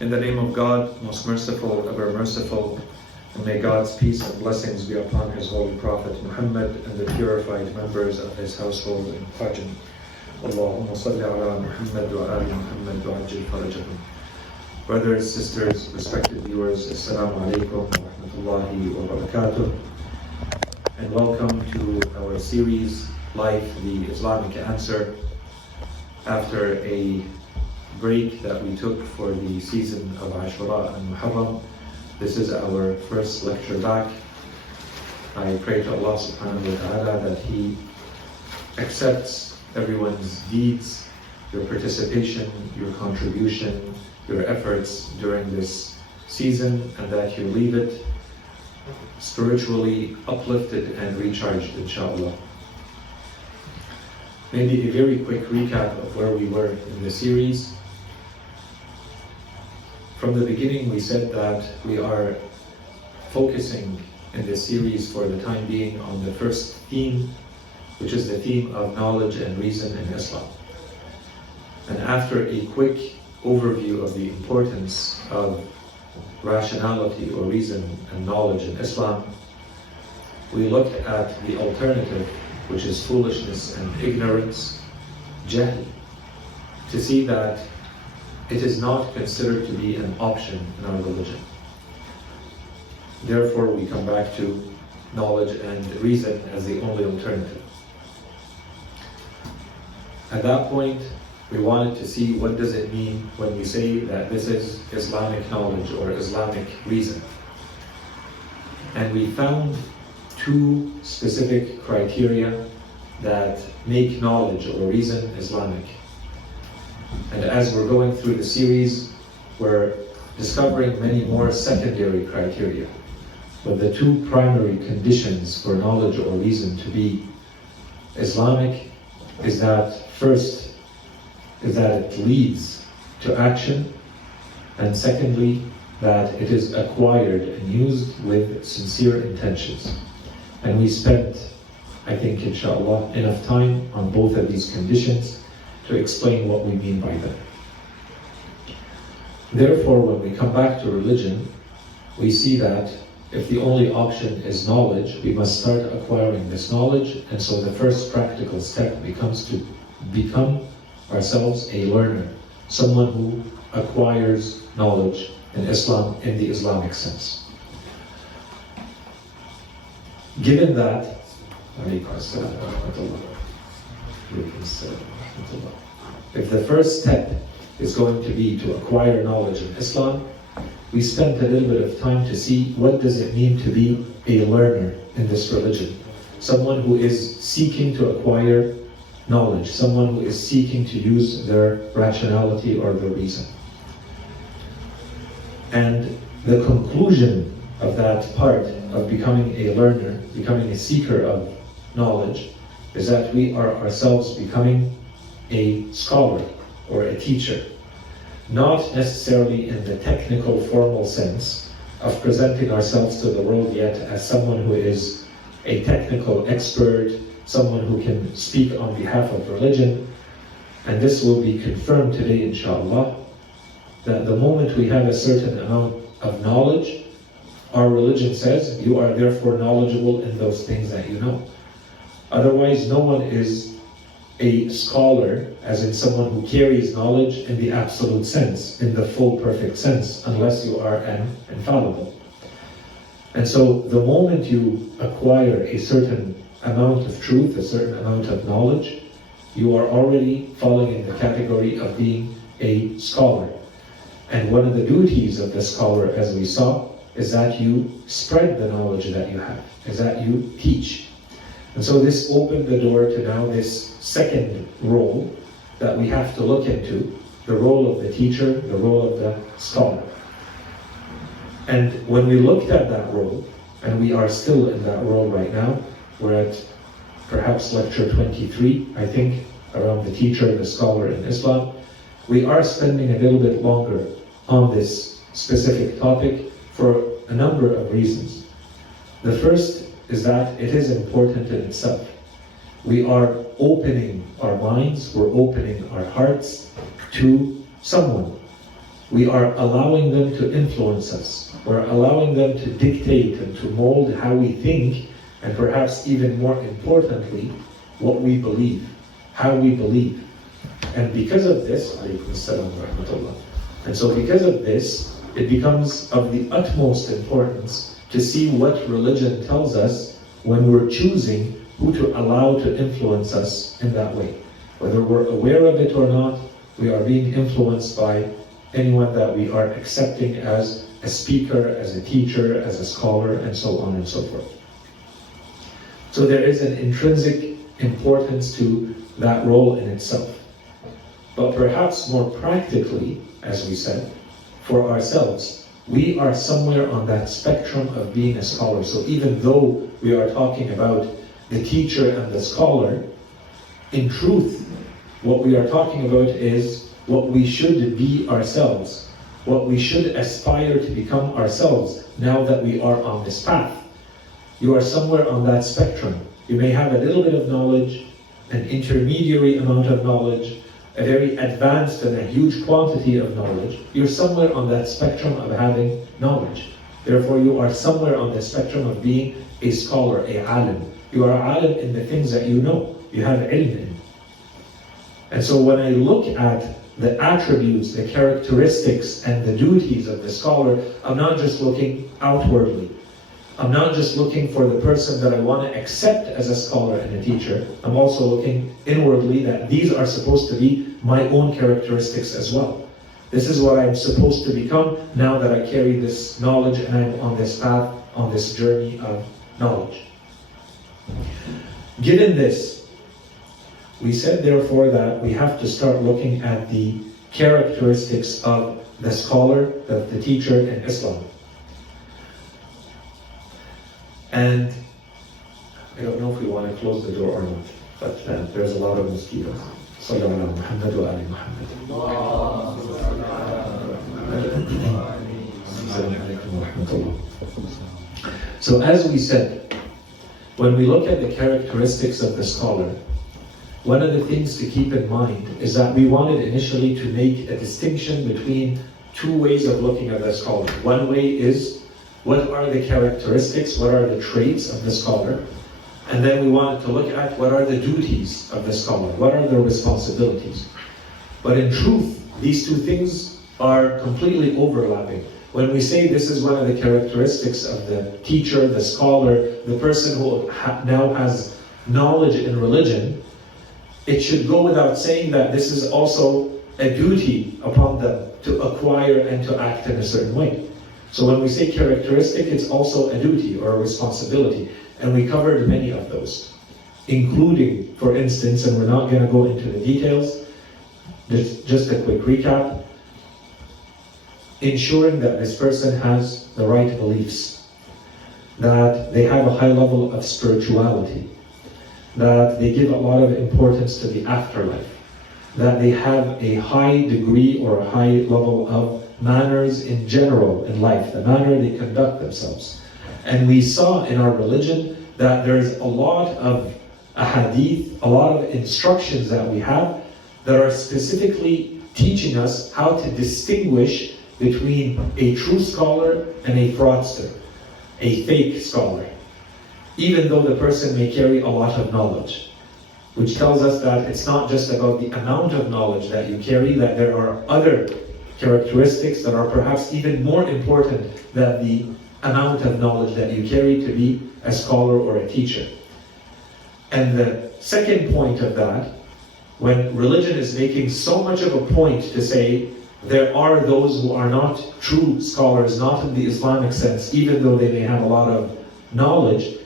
In the name of God, most merciful, ever merciful, and may God's peace and blessings be upon His holy Prophet Muhammad and the purified members of his household and progeny. Allahumma salli ala Muhammad wa ali Muhammad wa ajil farajahum. Brothers, sisters, respected viewers, Assalamu alaikum wa rahmatullahi wa barakatuh. And welcome to our series, Life, the Islamic Answer. After a break that we took for the season of Ashura and Muharram, this is our first lecture back. I pray to Allah subhanahu wa ta'ala that He accepts everyone's deeds, your participation, your contribution, your efforts during this season, and that you leave it spiritually uplifted and recharged, inshallah. Maybe a very quick recap of where we were in the series. From the beginning, we said that we are focusing in this series for the time being on the first theme, which is the theme of knowledge and reason in Islam. And after a quick overview of the importance of rationality or reason and knowledge in Islam, we looked at the alternative, which is foolishness and ignorance, jahl, to see that it is not considered to be an option in our religion. Therefore, we come back to knowledge and reason as the only alternative. At that point, we wanted to see what does it mean when we say that this is Islamic knowledge or Islamic reason. And we found two specific criteria that make knowledge or reason Islamic. And as we're going through the series, we're discovering many more secondary criteria. But the two primary conditions for knowledge or reason to be Islamic is that first, is that it leads to action, and secondly, that it is acquired and used with sincere intentions. And we spent, I think, inshallah, enough time on both of these conditions to explain what we mean by them. Therefore, when we come back to religion, we see that if the only option is knowledge, we must start acquiring this knowledge, and so the first practical step becomes to become ourselves a learner, someone who acquires knowledge in Islam in the Islamic sense. Given that, if the first step is going to be to acquire knowledge in Islam, we spent a little bit of time to see what does it mean to be a learner in this religion. Someone who is seeking to acquire knowledge, someone who is seeking to use their rationality or their reason. And the conclusion of that part of becoming a learner, becoming a seeker of knowledge, is that we are ourselves becoming a scholar or a teacher. Not necessarily in the technical, formal sense of presenting ourselves to the world yet as someone who is a technical expert, someone who can speak on behalf of religion. And this will be confirmed today, inshallah, that the moment we have a certain amount of knowledge, our religion says you are therefore knowledgeable in those things that you know. Otherwise, no one is a scholar, as in someone who carries knowledge in the absolute sense, in the full perfect sense, unless you are an infallible. And so the moment you acquire a certain amount of truth, a certain amount of knowledge, you are already falling in the category of being a scholar. And one of the duties of the scholar, as we saw, is that you spread the knowledge that you have, is that you teach. And so this opened the door to now this second role that we have to look into, the role of the teacher, the role of the scholar. And when we looked at that role, and we are still in that role right now, we're at perhaps lecture 23, I think, around the teacher, the scholar in Islam, we are spending a little bit longer on this specific topic for a number of reasons. The first is that it is important in itself. We are opening our minds, we're opening our hearts to someone we are allowing them to influence us. We're allowing them to dictate and to mold how we think, and perhaps even more importantly, what we believe, how we believe. And because of this, and so because of this, it becomes of the utmost importance to see what religion tells us when we're choosing who to allow to influence us in that way. Whether we're aware of it or not, we are being influenced by anyone that we are accepting as a speaker, as a teacher, as a scholar, and so on and so forth. So there is an intrinsic importance to that role in itself. But perhaps more practically, as we said, for ourselves, we are somewhere on that spectrum of being a scholar. So even though we are talking about the teacher and the scholar, in truth, what we are talking about is what we should be ourselves, what we should aspire to become ourselves now that we are on this path. You are somewhere on that spectrum. You may have a little bit of knowledge, an intermediary amount of knowledge, a very advanced and a huge quantity of knowledge. You're somewhere on that spectrum of having knowledge. Therefore, you are somewhere on the spectrum of being a scholar, a alim. You are alim in the things that you know. You have ilm in. And so when I look at the attributes, the characteristics, and the duties of the scholar, I'm not just looking outwardly. I'm not just looking for the person that I want to accept as a scholar and a teacher. I'm also looking inwardly that these are supposed to be my own characteristics as well. This is what I'm supposed to become now that I carry this knowledge and I'm on this path, on this journey of knowledge. Given this, we said therefore that we have to start looking at the characteristics of the scholar, of the teacher in Islam. And I don't know if we want to close the door or not, but there's a lot of mosquitoes. Sallallahu ala Muhammad wa ali Muhammad. So as we said, when we look at the characteristics of the scholar, one of the things to keep in mind is that we wanted initially to make a distinction between two ways of looking at the scholar. One way is, what are the characteristics, what are the traits of the scholar? And then we wanted to look at what are the duties of the scholar, what are the responsibilities. But in truth, these two things are completely overlapping. When we say this is one of the characteristics of the teacher, the scholar, the person who now has knowledge in religion, it should go without saying that this is also a duty upon them to acquire and to act in a certain way. So when we say characteristic, it's also a duty or a responsibility. And we covered many of those, including, for instance, and we're not going to go into the details, just a quick recap, ensuring that this person has the right beliefs, that they have a high level of spirituality, that they give a lot of importance to the afterlife, that they have a high degree or a high level of manners in general in life, the manner they conduct themselves. And we saw in our religion that there's a lot of ahadith, a lot of instructions that we have that are specifically teaching us how to distinguish between a true scholar and a fraudster, a fake scholar, even though the person may carry a lot of knowledge, which tells us that it's not just about the amount of knowledge that you carry, that there are other characteristics that are perhaps even more important than the amount of knowledge that you carry to be a scholar or a teacher. And the second point of that, when religion is making so much of a point to say there are those who are not true scholars, not in the Islamic sense, even though they may have a lot of knowledge,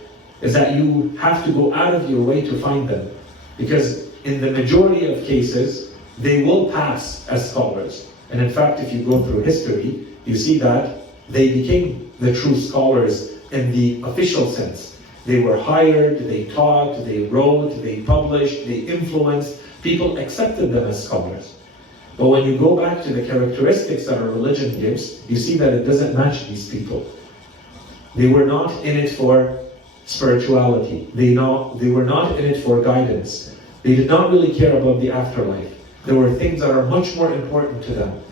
is that you have to go out of your way to find them. Because in the majority of cases, they will pass as scholars. And in fact, if you go through history, you see that they became the true scholars in the official sense. They were hired, they taught, they wrote, they published, they influenced. People accepted them as scholars. But when you go back to the characteristics that our religion gives, you see that it doesn't match these people. They were not in it for spirituality. They were not in it for guidance. They did not really care about the afterlife. There were things that are much more important to them.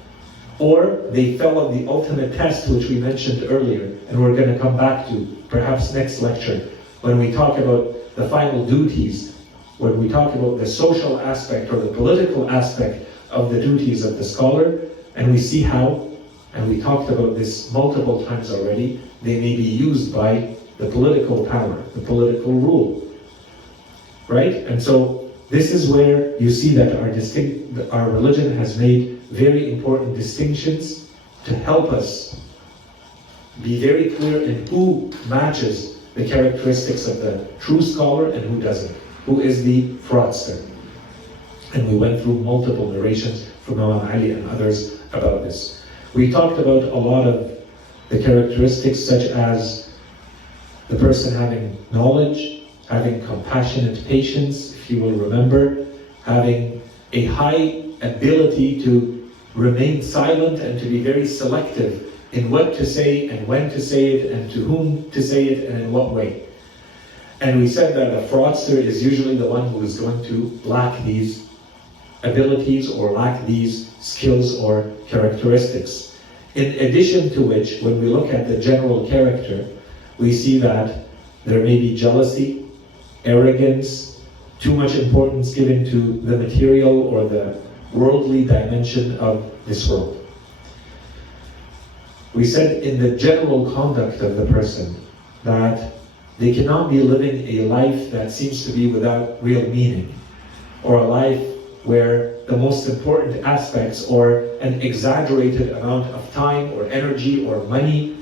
or they fell on the ultimate test, which we mentioned earlier, and we're going to come back to perhaps next lecture, when we talk about the final duties, when we talk about the social aspect or the political aspect of the duties of the scholar, and we see how, and we talked about this multiple times already, they may be used by the political power, the political rule, right? And so this is where you see that our religion has made very important distinctions to help us be very clear in who matches the characteristics of the true scholar and who doesn't, who is the fraudster. And we went through multiple narrations from Imam Ali and others about this. We talked about a lot of the characteristics such as the person having knowledge, having compassionate patience, if you will remember, having a high ability to remain silent and to be very selective in what to say and when to say it and to whom to say it and in what way. And we said that a fraudster is usually the one who is going to lack these abilities or lack these skills or characteristics. In addition to which, when we look at the general character, we see that there may be jealousy, arrogance, too much importance given to the material or the worldly dimension of this world. We said in the general conduct of the person that they cannot be living a life that seems to be without real meaning, or a life where the most important aspects or an exaggerated amount of time or energy or money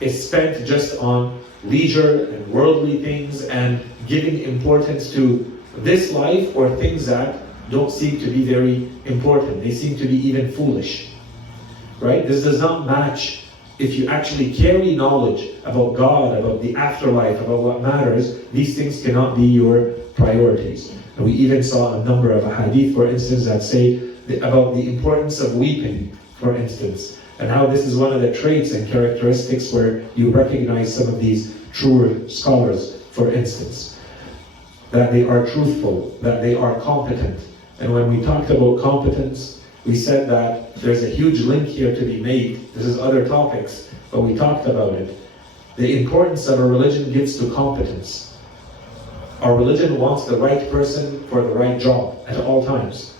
is spent just on leisure and worldly things and giving importance to this life or things that don't seem to be very important. They seem to be even foolish, right? This does not match. If you actually carry knowledge about God, about the afterlife, about what matters, these things cannot be your priorities. And we even saw a number of hadith, for instance, that say about the importance of weeping, for instance, and how this is one of the traits and characteristics where you recognize some of these truer scholars, for instance, that they are truthful, that they are competent. And when we talked about competence, we said that there's a huge link here to be made. This is other topics, but we talked about it. The importance of a religion gives to competence. Our religion wants the right person for the right job at all times.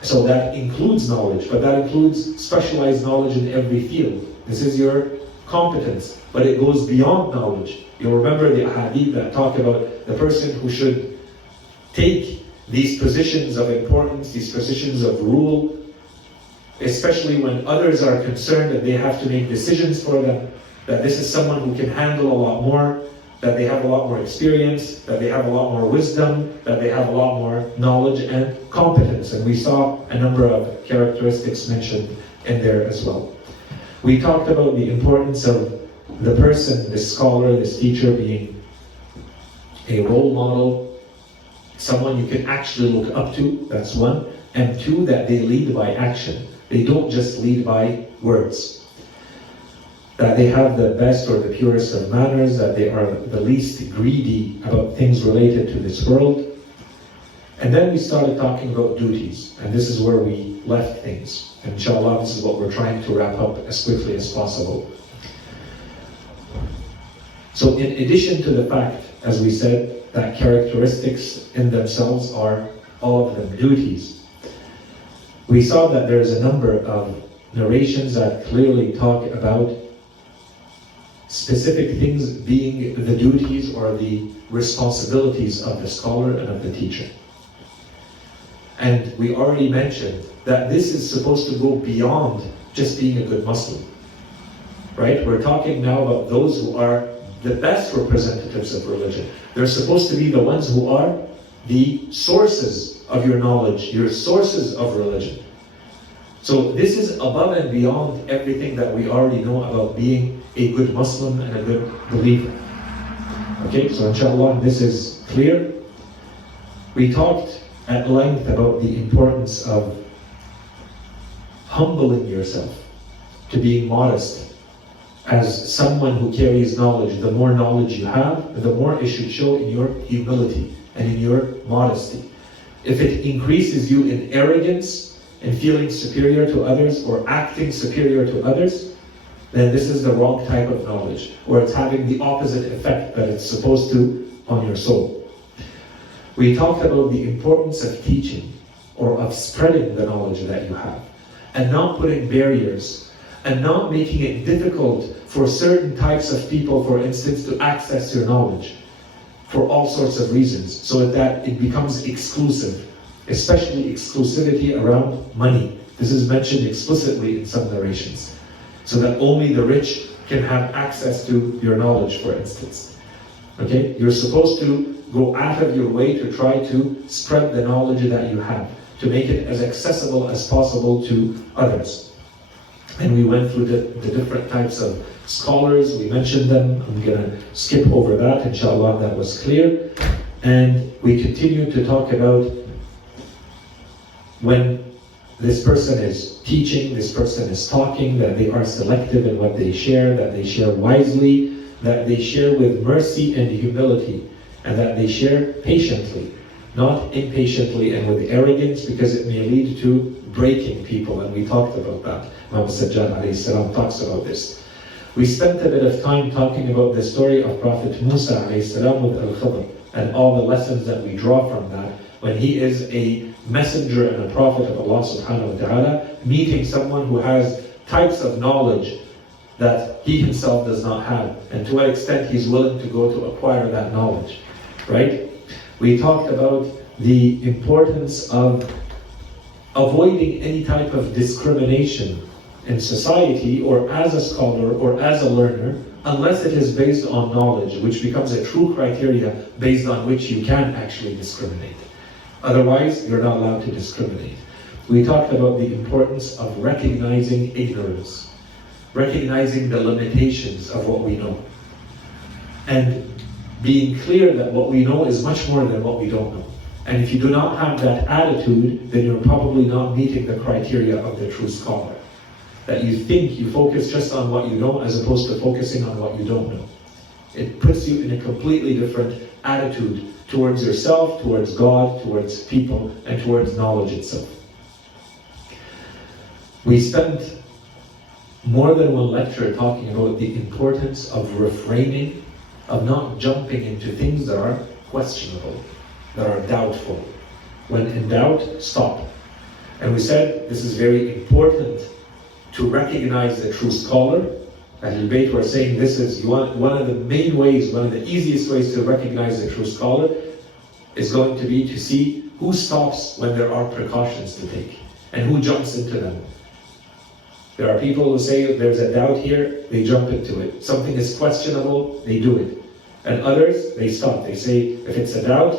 So that includes knowledge, but that includes specialized knowledge in every field. This is your competence, but it goes beyond knowledge. You'll remember the hadith that talk about the person who should take these positions of importance, these positions of rule, especially when others are concerned and they have to make decisions for them, that this is someone who can handle a lot more, that they have a lot more experience, that they have a lot more wisdom, that they have a lot more knowledge and competence. And we saw a number of characteristics mentioned in there as well. We talked about the importance of the person, this scholar, this teacher, being a role model, someone you can actually look up to, that's one. And two, that they lead by action. They don't just lead by words. That they have the best or the purest of manners, that they are the least greedy about things related to this world. And then we started talking about duties, and this is where we left things. And inshallah, this is what we're trying to wrap up as quickly as possible. So in addition to the fact, as we said, that characteristics in themselves are all of them duties, we saw that there's a number of narrations that clearly talk about specific things being the duties or the responsibilities of the scholar and of the teacher. And we already mentioned that this is supposed to go beyond just being a good Muslim, right? We're talking now about those who are the best representatives of religion. They're supposed to be the ones who are the sources of your knowledge, your sources of religion. So this is above and beyond everything that we already know about being a good Muslim and a good believer. Okay, so inshallah, this is clear. We talked at length about the importance of humbling yourself, to being modest. As someone who carries knowledge, the more knowledge you have, the more it should show in your humility and in your modesty. If it increases you in arrogance, and feeling superior to others or acting superior to others, then this is the wrong type of knowledge, or it's having the opposite effect that it's supposed to on your soul. We talked about the importance of teaching, or of spreading the knowledge that you have, and not putting barriers, and not making it difficult for certain types of people, for instance, to access your knowledge for all sorts of reasons, so that it becomes exclusive, especially exclusivity around money. This is mentioned explicitly in some narrations, so that only the rich can have access to your knowledge, for instance. Okay? You're supposed to go out of your way to try to spread the knowledge that you have, to make it as accessible as possible to others. And we went through the different types of scholars, we mentioned them. I'm going to skip over that, inshallah, that was clear. And we continued to talk about when this person is teaching, this person is talking, that they are selective in what they share, that they share wisely, that they share with mercy and humility, and that they share patiently, not impatiently and with arrogance, because it may lead to breaking people, and we talked about that. Imam Sajjad alayhi salam talks about this. We spent a bit of time talking about the story of Prophet Musa alayhi salam with Al-Khidr, and all the lessons that we draw from that, when he is a messenger and a prophet of Allah subhanahu wa ta'ala, meeting someone who has types of knowledge that he himself does not have, and to what extent he's willing to go to acquire that knowledge, right? We talked about the importance of avoiding any type of discrimination in society, or as a scholar, or as a learner, unless it is based on knowledge, which becomes a true criteria based on which you can actually discriminate. Otherwise, you're not allowed to discriminate. We talked about the importance of recognizing ignorance, recognizing the limitations of what we know, and being clear that what we know is much more than what we don't know. And if you do not have that attitude, then you're probably not meeting the criteria of the true scholar. That you think you focus just on what you know as opposed to focusing on what you don't know. It puts you in a completely different attitude towards yourself, towards God, towards people, and towards knowledge itself. We spent more than one lecture talking about the importance of refraining, of not jumping into things that are questionable, that are doubtful. When in doubt, stop. And we said this is very important to recognize the true scholar. Ahlul Bayt were saying this is one of the main ways, one of the easiest ways to recognize the true scholar is going to be to see who stops when there are precautions to take, and who jumps into them. There are people who say if there's a doubt here, they jump into it. Something is questionable, they do it. And others, they stop. They say, if it's a doubt,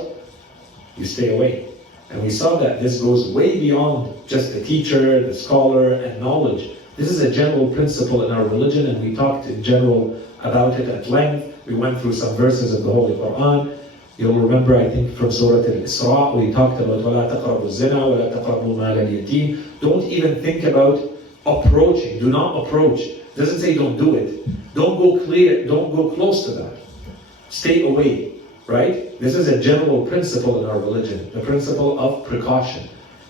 you stay away. And we saw that this goes way beyond just the teacher, the scholar, and knowledge. This is a general principle in our religion, and we talked in general about it at length. We went through some verses of the Holy Quran. You'll remember, I think, from Surah Al-Isra, we talked about وَلَا تَقْرَبُوا الزِّنَا وَلَا تَقْرَبُوا مَالَ الْيَتِيمِ. Don't even think about approaching. Do not approach. It doesn't say don't do it. Don't go close to that. Stay away, right? This is a general principle in our religion, the principle of precaution.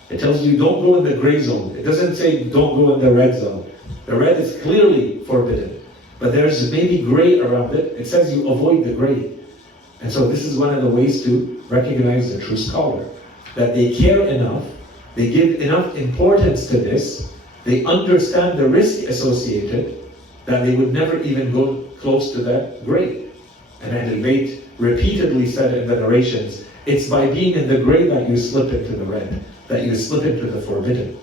It tells you don't go in the gray zone. It doesn't say don't go in the red zone. The red is clearly forbidden, but there's maybe gray around it. It says you avoid the gray. And so this is one of the ways to recognize the true scholar, that they care enough, they give enough importance to this, they understand the risk associated, that they would never even go close to that gray. And Ahlul Bayt repeatedly said in the narrations, it's by being in the gray that you slip into the red, that you slip into the forbidden.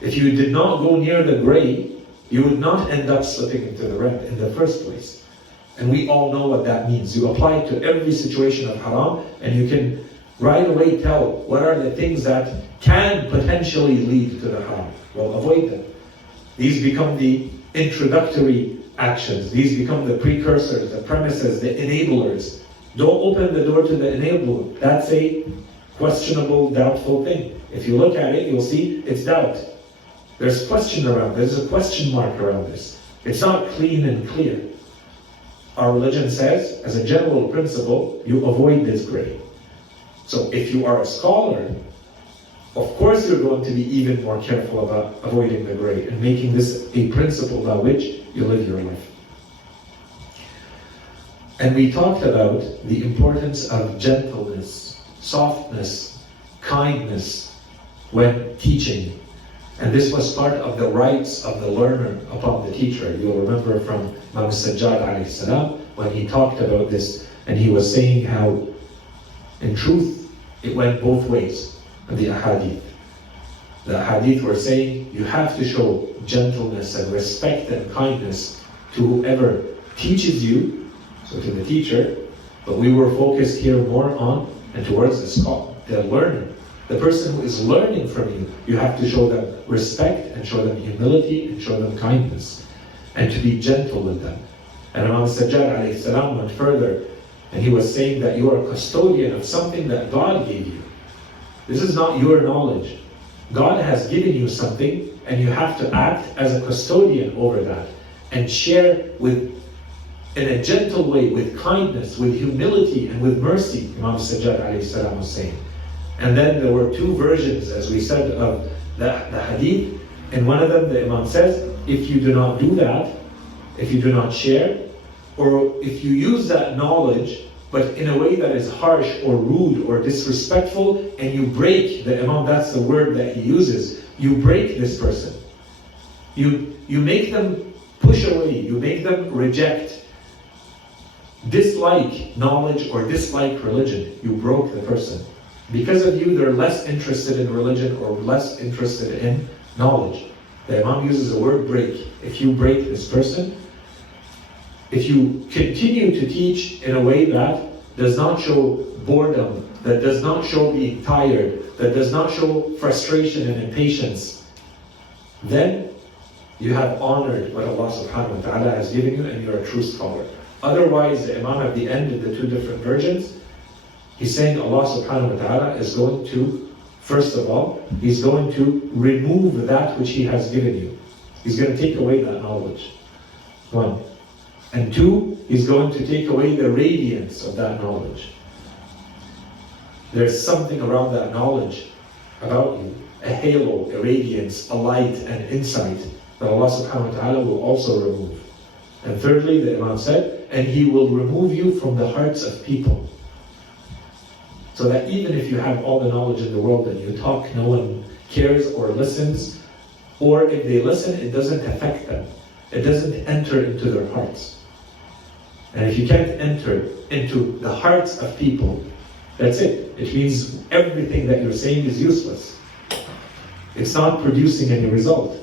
If you did not go near the gray, you would not end up slipping into the red in the first place. And we all know what that means. You apply it to every situation of haram, and you can right away tell what are the things that can potentially lead to the haram. Well, avoid them. These become the introductory actions. These become the precursors, the premises, the enablers. Don't open the door to the enabler. That's a questionable, doubtful thing. If you look at it, you'll see it's doubt. There's question around. There's a question mark around this. It's not clean and clear. Our religion says, as a general principle, you avoid this gray. So if you are a scholar, of course you're going to be even more careful about avoiding the gray and making this a principle by which you live your life. And we talked about the importance of gentleness, softness, kindness when teaching. And this was part of the rights of the learner upon the teacher. You'll remember from Imam Sajjad alayhi salam when he talked about this, and he was saying how, in truth, it went both ways in the ahadith. The ahadith were saying you have to show gentleness and respect and kindness to whoever teaches you, so to the teacher, but we were focused here more on and towards the learner. The person who is learning from you, you have to show them respect and show them humility and show them kindness and to be gentle with them. And Imam Sajjad alayhi salam went further, and he was saying that you are a custodian of something that God gave you. This is not your knowledge. God has given you something, and you have to act as a custodian over that and share with, in a gentle way, with kindness, with humility, and with mercy, Imam Sajjad alayhi salam was saying. And then there were two versions, as we said, of the hadith. And one of them, the Imam says, if you do not do that, if you do not share, or if you use that knowledge, but in a way that is harsh or rude or disrespectful, and you break, the Imam, that's the word that he uses, you break this person. You make them push away, you make them reject, dislike knowledge or dislike religion. You broke the person. Because of you, they're less interested in religion or less interested in knowledge. The Imam uses the word break. If you break this person, if you continue to teach in a way that does not show boredom, that does not show being tired, that does not show frustration and impatience, then you have honored what Allah subhanahu wa ta'ala has given you and you're a true scholar. Otherwise, the Imam at the end in the two different versions, he's saying Allah subhanahu wa ta'ala is going to, first of all, He's going to remove that which He has given you. He's going to take away that knowledge. One. And two, He's going to take away the radiance of that knowledge. There's something around that knowledge about you, a halo, a radiance, a light, an insight that Allah subhanahu wa ta'ala will also remove. And thirdly, the Imam said, and He will remove you from the hearts of people. So that even if you have all the knowledge in the world and you talk, no one cares or listens, or if they listen, it doesn't affect them. It doesn't enter into their hearts. And if you can't enter into the hearts of people, that's it. It means everything that you're saying is useless. It's not producing any result.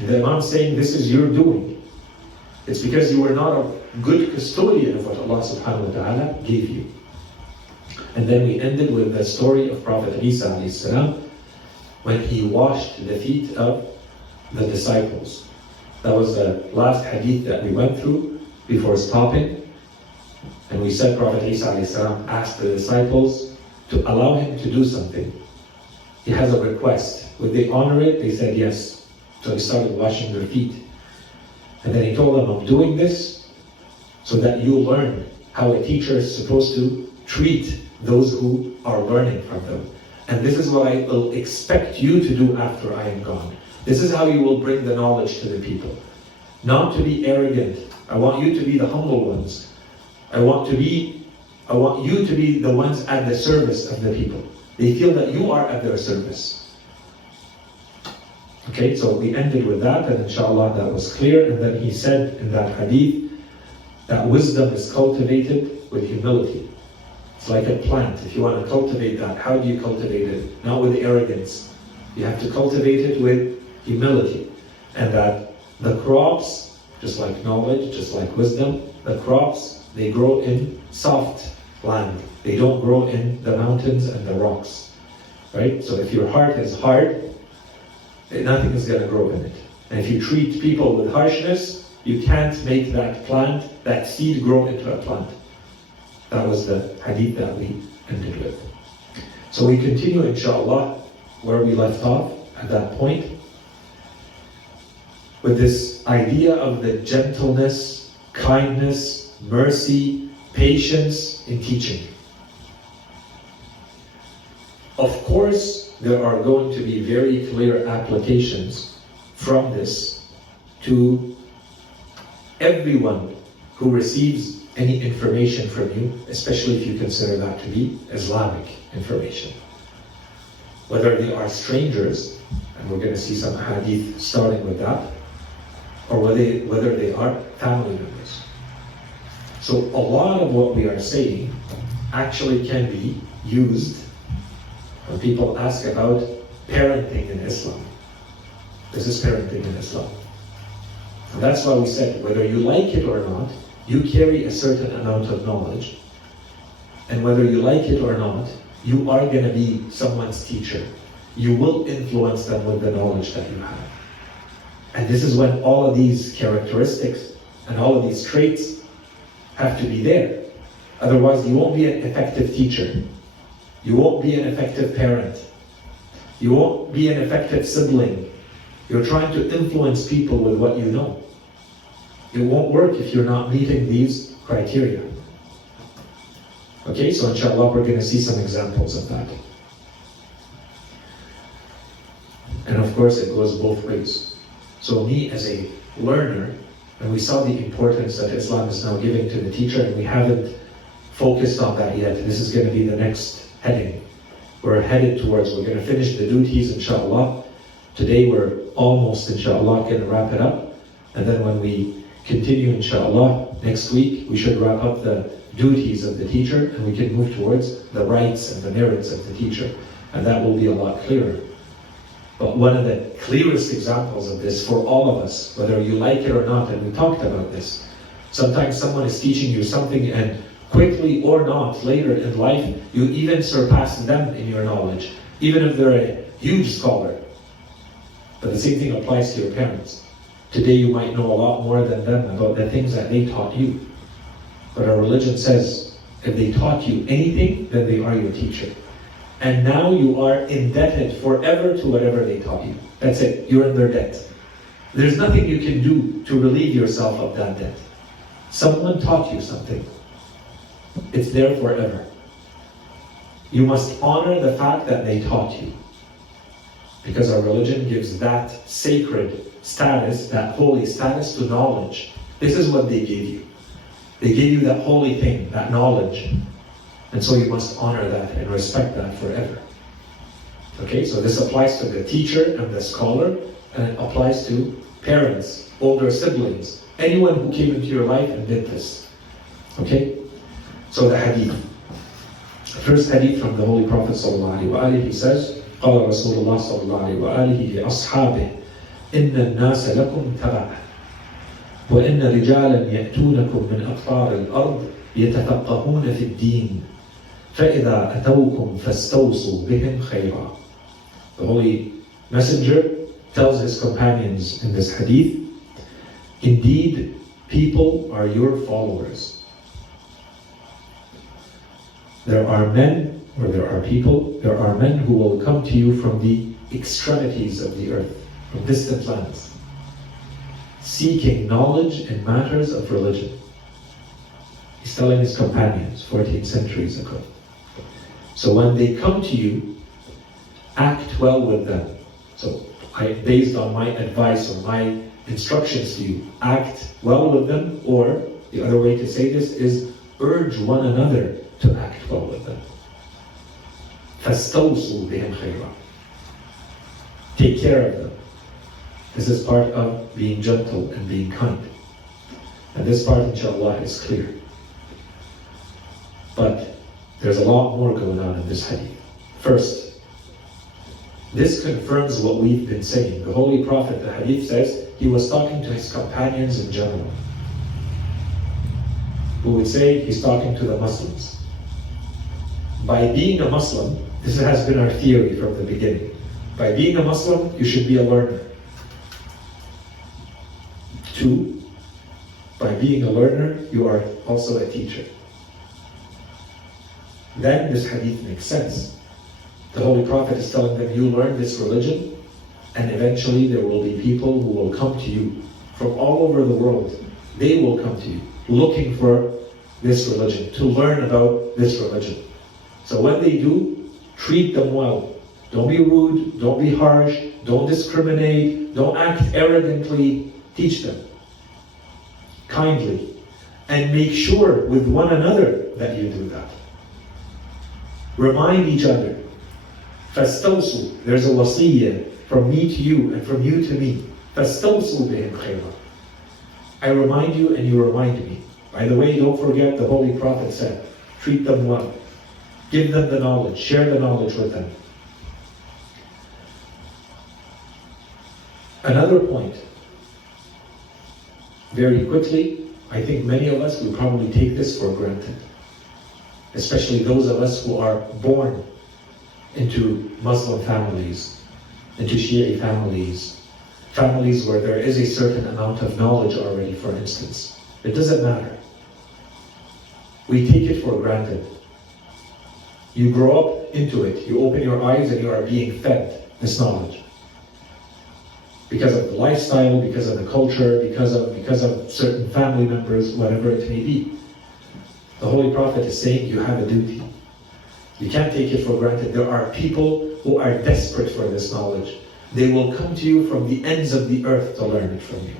The Imam saying this is your doing. It's because you were not a good custodian of what Allah subhanahu wa ta'ala gave you. And then we ended with the story of Prophet Isa alayhi salam when he washed the feet of the disciples. That was the last hadith that we went through before stopping. And we said Prophet Isa alayhi salam asked the disciples to allow him to do something. He has a request. Would they honor it? They said yes. So they started washing their feet. And then he told them, I'm doing this so that you learn how a teacher is supposed to treat those who are learning from them. And this is what I will expect you to do after I am gone. This is how you will bring the knowledge to the people. Not to be arrogant. I want you to be the humble ones. I want you to be the ones at the service of the people. They feel that you are at their service. Okay, so we ended with that, and inshallah that was clear. And then he said in that hadith that wisdom is cultivated with humility. It's like a plant. If you want to cultivate that, how do you cultivate it? Not with arrogance. You have to cultivate it with humility. And that the crops, just like knowledge, just like wisdom, the crops, they grow in soft land. They don't grow in the mountains and the rocks. Right? So if your heart is hard, nothing is going to grow in it. And if you treat people with harshness, you can't make that plant, that seed grow into a plant. That was the hadith that we ended with. So we continue, inshallah, where we left off at that point, with this idea of the gentleness, kindness, mercy, patience in teaching. Of course, there are going to be very clear applications from this to everyone who receives any information from you, especially if you consider that to be Islamic information. Whether they are strangers, and we're going to see some hadith starting with that, or whether they are family members. So a lot of what we are saying actually can be used when people ask about parenting in Islam. This is parenting in Islam. And that's why we said, whether you like it or not, you carry a certain amount of knowledge. And whether you like it or not, you are going to be someone's teacher. You will influence them with the knowledge that you have. And this is when all of these characteristics and all of these traits have to be there. Otherwise, you won't be an effective teacher. You won't be an effective parent. You won't be an effective sibling. You're trying to influence people with what you know. It won't work if you're not meeting these criteria. Okay, so inshallah we're going to see some examples of that. And of course it goes both ways. So me as a learner, and we saw the importance that Islam is now giving to the teacher, and we haven't focused on that yet. This is going to be the next heading. We're headed towards, we're going to finish the duties inshallah. Today we're almost inshallah going to wrap it up. And then when we continue inshallah next week, we should wrap up the duties of the teacher, and we can move towards the rights and the merits of the teacher. And that will be a lot clearer. But one of the clearest examples of this for all of us, whether you like it or not, and we talked about this, sometimes someone is teaching you something, and quickly or not, later in life, you even surpass them in your knowledge, even if they're a huge scholar. But the same thing applies to your parents. Today you might know a lot more than them about the things that they taught you. But our religion says, if they taught you anything, then they are your teacher. And now you are indebted forever to whatever they taught you. That's it, you're in their debt. There's nothing you can do to relieve yourself of that debt. Someone taught you something. It's there forever. You must honor the fact that they taught you. Because our religion gives that sacred status, that holy status to knowledge. This is what they gave you. They gave you that holy thing, that knowledge. And so you must honor that and respect that forever. Okay, so this applies to the teacher and the scholar, and it applies to parents, older siblings, anyone who came into your life and did this. Okay? So the hadith. First hadith from the Holy Prophet ﷺ, he says, قال رسول الله صلى الله عليه وآله لأصحابه إن الناس لكم تبع وإن رجالا يأتونكم من أقطار الأرض يتفقهون في الدين فإذا أتوكم فاستوصوا بهم خيرا. The Holy Messenger tells his companions in this hadith, indeed, people are your followers. There are men, or there are people, there are men who will come to you from the extremities of the earth, from distant lands, seeking knowledge in matters of religion. He's telling his companions 14 centuries ago. So when they come to you, act well with them. So based on my advice or my instructions to you, act well with them, or the other way to say this is urge one another to act well with them. فَاسْتَوْصُوا بِهِمْ خَيْرًا. Take care of them. This is part of being gentle and being kind. And this part, inshallah, is clear. But there's a lot more going on in this hadith. First, this confirms what we've been saying. The Holy Prophet, the hadith says, he was talking to his companions in general. We would say he's talking to the Muslims. By being a Muslim, this has been our theory from the beginning. By being a Muslim, you should be a learner. 2, by being a learner, you are also a teacher. Then this hadith makes sense. The Holy Prophet is telling them, you learn this religion, and eventually there will be people who will come to you from all over the world. They will come to you looking for this religion, to learn about this religion. So when they do, treat them well. Don't be rude, don't be harsh, don't discriminate, don't act arrogantly. Teach them kindly. And make sure with one another that you do that. Remind each other. فَاسْتَوْصُوا. There's a wasiyya from me to you and from you to me. فَاسْتَوْصُوا بِهِمْ خَيْرًا. I remind you and you remind me. By the way, don't forget the Holy Prophet said, treat them well. Give them the knowledge. Share the knowledge with them. Another point. Very quickly, I think many of us will probably take this for granted. Especially those of us who are born into Muslim families, into Shia families, families where there is a certain amount of knowledge already, for instance. It doesn't matter. We take it for granted. You grow up into it. You open your eyes and you are being fed this knowledge. Because of the lifestyle, because of the culture, because of certain family members, whatever it may be. The Holy Prophet is saying you have a duty. You can't take it for granted. There are people who are desperate for this knowledge. They will come to you from the ends of the earth to learn it from you.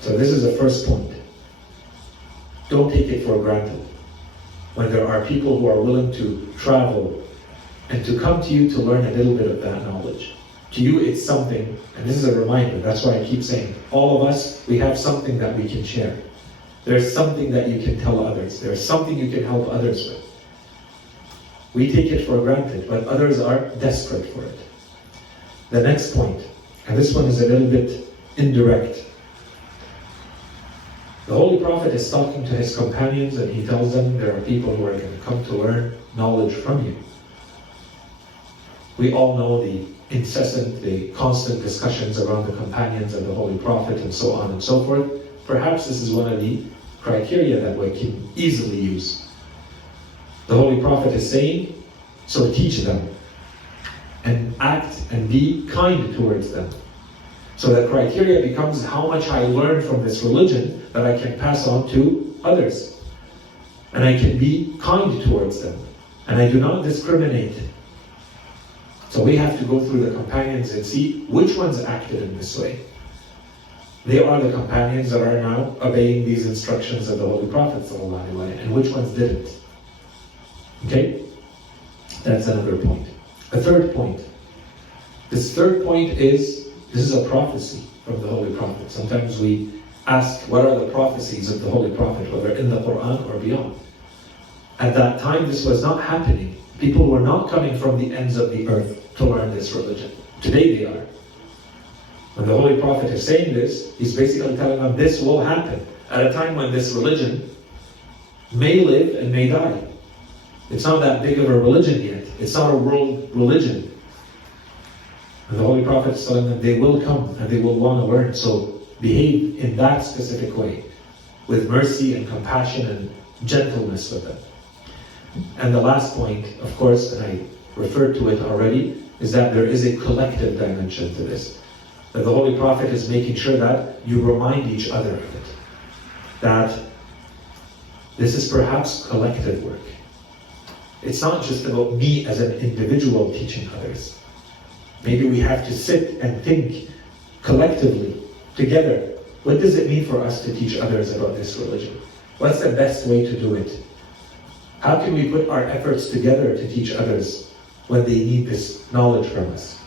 So this is the first point. Don't take it for granted. When there are people who are willing to travel and to come to you to learn a little bit of that knowledge. To you it's something, and this is a reminder, that's why I keep saying, all of us, we have something that we can share. There's something that you can tell others. There's something you can help others with. We take it for granted, but others are desperate for it. The next point, and this one is a little bit indirect. The Holy Prophet is talking to his companions and he tells them there are people who are going to come to learn knowledge from you. We all know the incessant, the constant discussions around the companions of the Holy Prophet and so on and so forth. Perhaps this is one of the criteria that we can easily use. The Holy Prophet is saying, so teach them and act and be kind towards them. So the criteria becomes how much I learn from this religion that I can pass on to others. And I can be kind towards them. And I do not discriminate. So we have to go through the companions and see which ones acted in this way. They are the companions that are now obeying these instructions of the Holy Prophet ﷺ, and which ones didn't. Okay? That's another point. A third point. This third point is, this is a prophecy from the Holy Prophet. Sometimes we ask, what are the prophecies of the Holy Prophet, whether in the Quran or beyond? At that time, this was not happening. People were not coming from the ends of the earth to learn this religion. Today they are. When the Holy Prophet is saying this, he's basically telling them this will happen at a time when this religion may live and may die. It's not that big of a religion yet. It's not a world religion. And the Holy Prophet is telling them they will come and they will want to learn. So behave in that specific way, with mercy and compassion and gentleness with them. And the last point, of course, and I referred to it already, is that there is a collective dimension to this. That the Holy Prophet is making sure that you remind each other of it. That this is perhaps collective work. It's not just about me as an individual teaching others. Maybe we have to sit and think collectively, together. What does it mean for us to teach others about this religion? What's the best way to do it? How can we put our efforts together to teach others when they need this knowledge from us?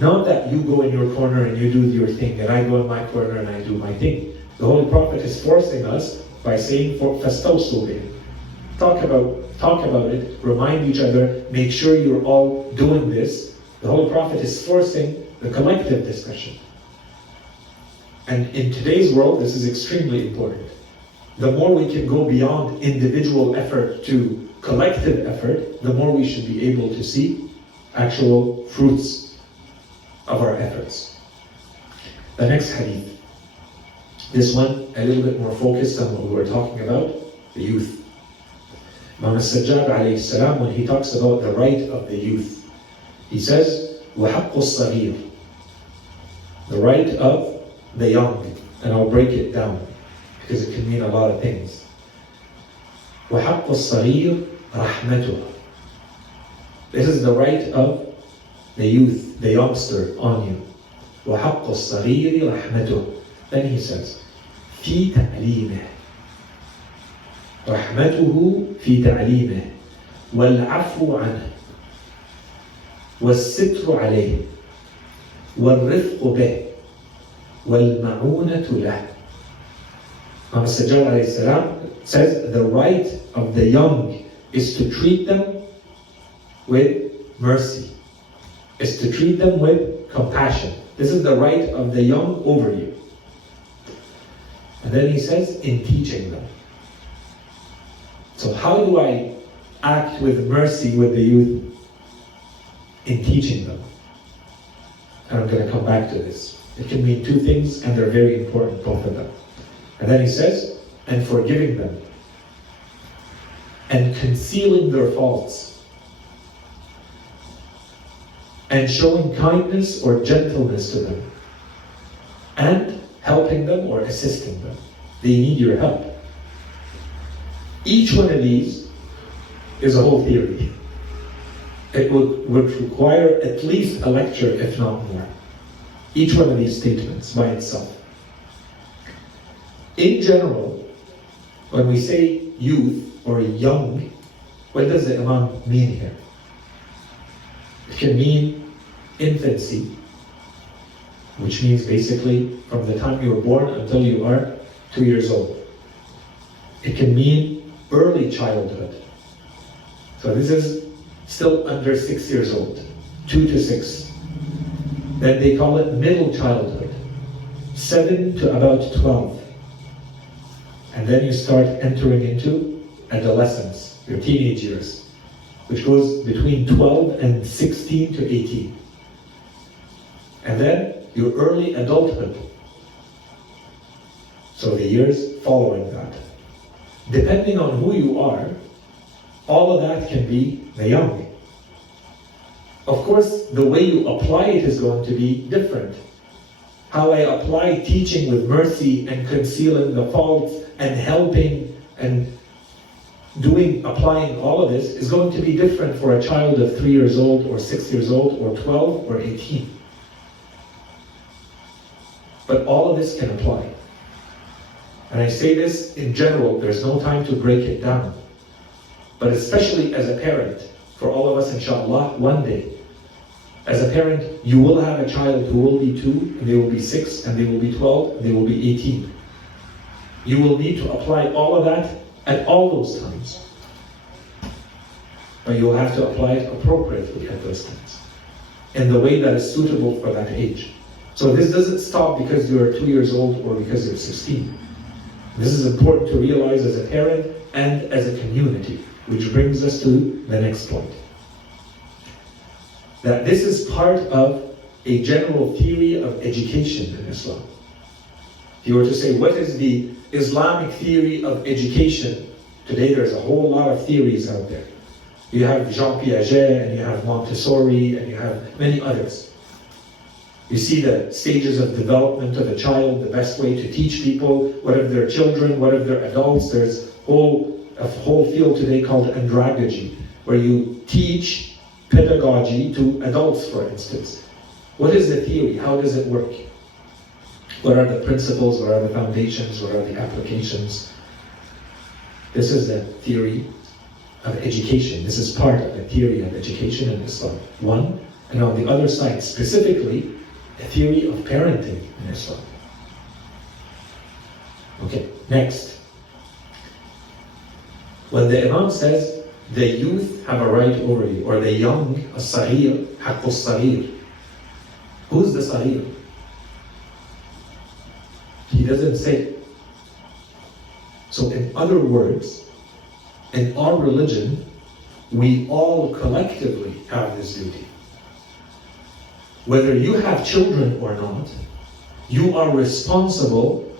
Not that you go in your corner and you do your thing, and I go in my corner and I do my thing. The Holy Prophet is forcing us by saying, فَاسْتَوْصُوا بِهِ. Talk about it, remind each other, make sure you're all doing this. The Holy Prophet is forcing the collective discussion. And in today's world, this is extremely important. The more we can go beyond individual effort to collective effort, the more we should be able to see actual fruits of our efforts. The next hadith. This one, a little bit more focused on what we were talking about, the youth. Imam al-Sajjad alayhi salam, when he talks about the right of the youth, he says, وَحَقُّ الصَّغِيرِ, the right of the young. And I'll break it down, because it can mean a lot of things. وَحَقُّ الصَّغِيرِ رَحْمَتُهُ, This is the right of the youth, the youngster on you. وَحَقُّ الصَّغِيرِ رَحْمَتُهُ. Then he says, فِي تَعْلِيمِهِ. رَحْمَتُهُ فِي تَعْلِيمِهِ وَالْعَفْوُ عَنْهُ وَالسِّتْرُ عَلَيْهِ وَالرِّفْقُ بِهِ وَالْمَعُونَةُ لَهُ. Imam Sajjad alayhi salam says the right of the young is to treat them with mercy, is to treat them with compassion. This is the right of the young over you. And then he says, in teaching them. So how do I act with mercy with the youth? In teaching them. And I'm going to come back to this. It can mean two things, and they're very important, both of them. And then he says, and forgiving them, and concealing their faults, and showing kindness or gentleness to them, and helping them or assisting them. They need your help. Each one of these is a whole theory. It would require at least a lecture, if not more. Each one of these statements by itself. In general, when we say youth or young, what does the Imam mean here? It can mean infancy, which means basically from the time you were born until you are 2 years old. It can mean early childhood. So this is still under 6 years old, 2 to 6. Then they call it middle childhood, 7 to about 12. And then you start entering into adolescence, your teenage years, which goes between 12 and 16 to 18. And then your early adulthood. So the years following that. Depending on who you are, all of that can be the young. Of course, the way you apply it is going to be different. How I apply teaching with mercy and concealing the faults and helping and applying all of this is going to be different for a child of 3 years old or 6 years old or 12 or 18. But all of this can apply. And I say this in general, there's no time to break it down. But especially as a parent, for all of us inshallah, one day, as a parent, you will have a child who will be 2, and they will be 6, and they will be 12, and they will be 18. You will need to apply all of that at all those times. But you will have to apply it appropriately at those times, in the way that is suitable for that age. So this doesn't stop because you're 2 years old or because you're 16. This is important to realize as a parent and as a community, which brings us to the next point. That this is part of a general theory of education in Islam. If you were to say, what is the Islamic theory of education? Today there's a whole lot of theories out there. You have Jean Piaget, and you have Montessori, and you have many others. You see the stages of development of a child, the best way to teach people, what if they're children, what if they're adults. There's a whole field today called andragogy, where you teach pedagogy to adults, for instance. What is the theory? How does it work? What are the principles? What are the foundations? What are the applications? This is the theory of education. This is part of the theory of education in Islam. One, and on the other side, specifically, a theory of parenting in Islam. Okay, next. When the Imam says, the youth have a right over you, or the young, as-saghir, haqqu as-saghir. Who's the saghir? He doesn't say. So in other words, in our religion, we all collectively have this duty. Whether you have children or not, you are responsible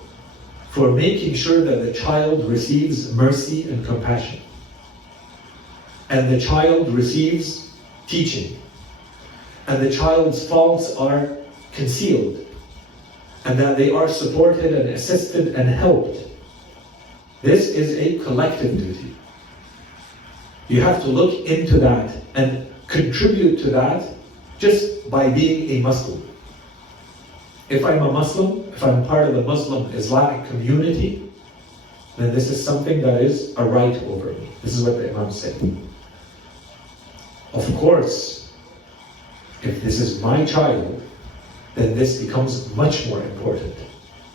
for making sure that the child receives mercy and compassion. And the child receives teaching. And the child's faults are concealed. And that they are supported and assisted and helped. This is a collective duty. You have to look into that and contribute to that just by being a Muslim. If I'm a Muslim, if I'm part of the Muslim Islamic community, then this is something that is a right over me. This is what the Imam said. Of course, if this is my child, then this becomes much more important.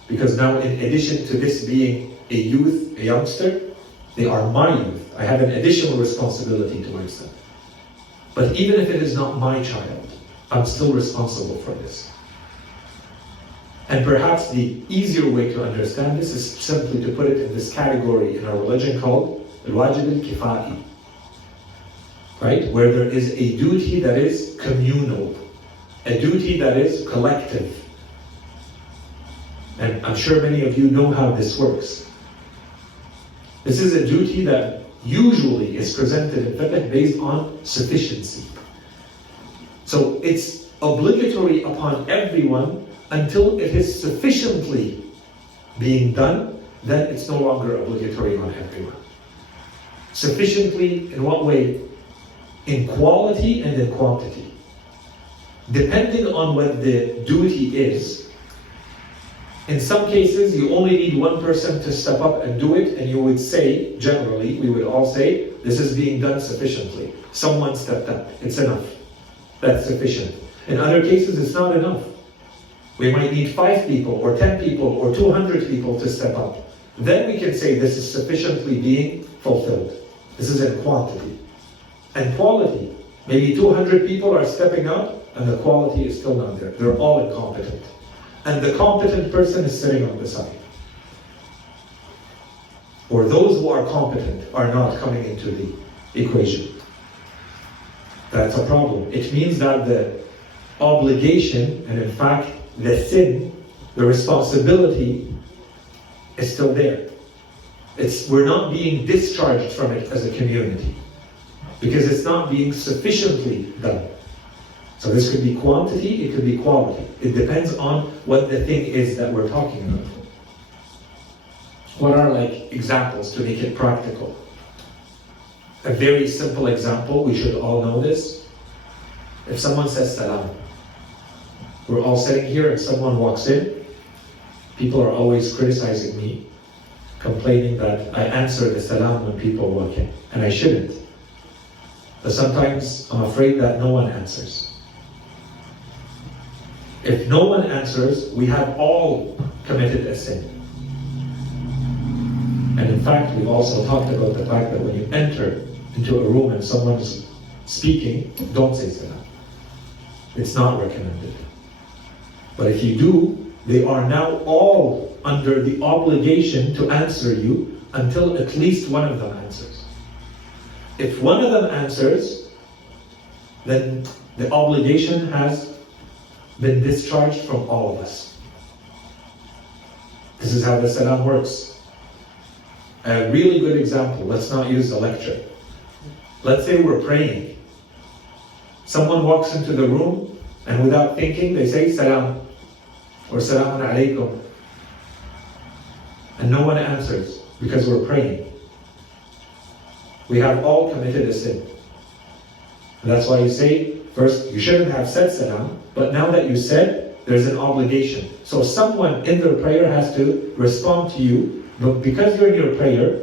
Because now, in addition to this being a youth, a youngster, they are my youth. I have an additional responsibility towards them. But even if it is not my child, I'm still responsible for this. And perhaps the easier way to understand this is simply to put it in this category in our religion called al-wajib al-kifai. Right? Where there is a duty that is communal, a duty that is collective. And I'm sure many of you know how this works. This is a duty that usually is presented in fiqh based on sufficiency. So it's obligatory upon everyone until it is sufficiently being done, then it's no longer obligatory on everyone. Sufficiently in what way? In quality and in quantity. Depending on what the duty is, in some cases you only need one person to step up and do it, and you would say, generally, we would all say, this is being done sufficiently. Someone stepped up, it's enough. That's sufficient. In other cases, it's not enough. We might need 5 people, or 10 people, or 200 people to step up. Then we can say this is sufficiently being fulfilled. This is in quantity. And quality, maybe 200 people are stepping up, and the quality is still not there. They're all incompetent. And the competent person is sitting on the side. Or those who are competent are not coming into the equation. That's a problem. It means that the obligation, and in fact, the sin, the responsibility, is still there. We're not being discharged from it as a community, because it's not being sufficiently done. So this could be quantity, it could be quality. It depends on what the thing is that we're talking about. What are examples to make it practical? A very simple example, we should all know this. If someone says salam, we're all sitting here and someone walks in, people are always criticizing me, complaining that I answer the salam when people walk in, and I shouldn't. But sometimes I'm afraid that no one answers. If no one answers, we have all committed a sin. And in fact, we've also talked about the fact that when you enter into a room and someone's speaking, don't say salam. It's not recommended. But if you do, they are now all under the obligation to answer you until at least one of them answers. If one of them answers, then the obligation has been discharged from all of us. This is how the salam works. A really good example, let's not use the lecture. Let's say we're praying. Someone walks into the room and without thinking they say salam or salamun alaykum. And no one answers because we're praying. We have all committed a sin. And that's why you say, first, you shouldn't have said salam, but now that you said, there's an obligation. So someone in their prayer has to respond to you, but because you're in your prayer,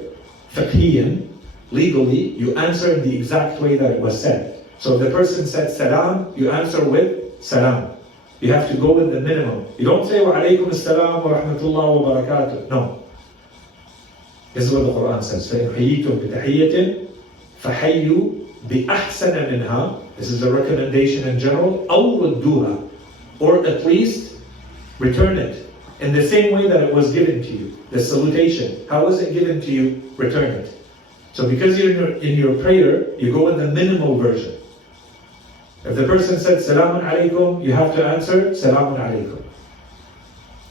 fiqhiyan, legally, you answer in the exact way that it was said. So if the person said salam, you answer with salam. You have to go with the minimum. You don't say wa alaykum as-salam wa rahmatullah wa barakatuh. No. This is what the Quran says. فَإِنْ حَيِّيتُمْ بِتَحِيَّةٍ فَحَيُّوا بِأَحْسَنَ مِنْهَا. This is a recommendation in general. أَوْ رُدُّوهَا. Or at least return it in the same way that it was given to you. The salutation. How was it given to you? Return it. So because you're in your prayer, you go with the minimal version. If the person said Salamun alaykum, you have to answer Salamun alaykum.